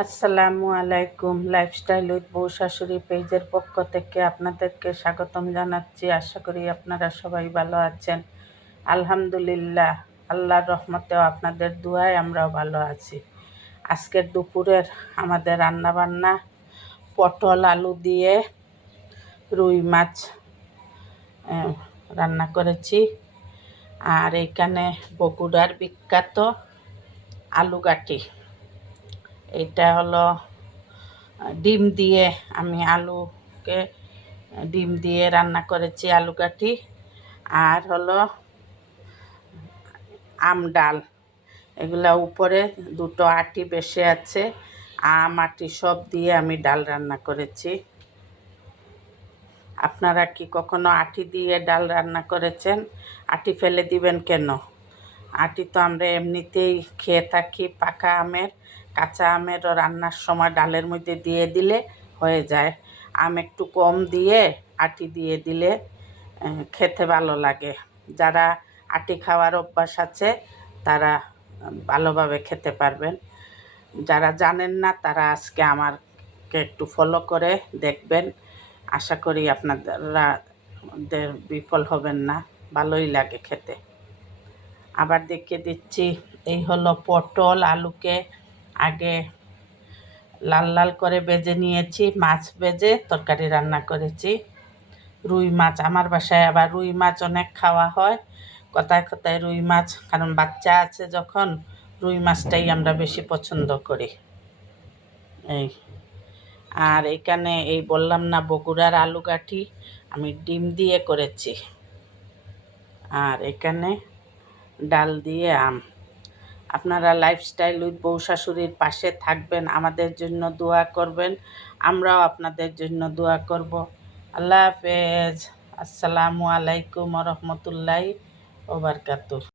আসসালামু আলাইকুম। Lifestyle with বউ শাশুড়ি পেজের পক্ষ থেকে আপনাদেরকে স্বাগতম জানাচ্ছি। আশা করি আপনারা সবাই ভালো আছেন। আলহামদুলিল্লাহ, আল্লাহর রহমতেও আপনাদের দোয়ায় আমরাও ভালো আছি। আজকের দুপুরের আমাদের রান্নাবান্না পটল আলু দিয়ে রুই মাছ রান্না করেছি। আর এইখানে বগুড়ার বিখ্যাত আলু গাটি, এটা হলো ডিম দিয়ে, আমি আলুকে ডিম দিয়ে রান্না করেছি আলু কাঠি। আর হলো আম ডাল, এগুলা উপরে দুটো আটি বেশি আছে, আম আটি সব দিয়ে আমি ডাল রান্না করেছি। আপনারা কি কখনো আটি দিয়ে ডাল রান্না করেছেন? আটি ফেলে দিবেন কেন? আটি তো আমরা এমনিতেই খেয়ে থাকি। পাকা আমের, কাঁচা আমেরও রান্নার সময় ডালের মধ্যে দিয়ে দিলে হয়ে যায়। আম একটু কম দিয়ে আটি দিয়ে দিলে খেতে ভালো লাগে। যারা আটি খাওয়ার অভ্যাস আছে তারা ভালোভাবে খেতে পারবেন। যারা জানেন না তারা আজকে আমাকে একটু ফলো করে দেখবেন। আশা করি আপনাদের বিফল হবেন না, ভালোই লাগে খেতে। আবার দেখিয়ে দিচ্ছি, এই হলো পটল আলুকে আগে লাল লাল করে ভেজে নিয়েছি, মাছ ভেজে তরকারি রান্না করেছি। রুই মাছ, আমার বাসায় আবার রুই মাছ অনেক খাওয়া হয়, কথায় কথায় রুই মাছ, কারণ বাচ্চা আছে যখন রুই মাছটাই আমরা বেশি পছন্দ করি। এই আর এখানে এই বললাম না বগুড়ার আলু গাঠি, আমি ডিম দিয়ে করেছি। আর এখানে ডাল দিয়ে আম। আপনারা লাইফস্টাইল উইথ বউ শাশুড়ির পাশে থাকবেন, আমাদের জন্য দোয়া করবেন, আমরাও আপনাদের জন্য দোয়া করব। আল্লাহ হাফেজ। আসসালামু আলাইকুম ওয়া রাহমাতুল্লাহি ওয়া বারাকাতুহু।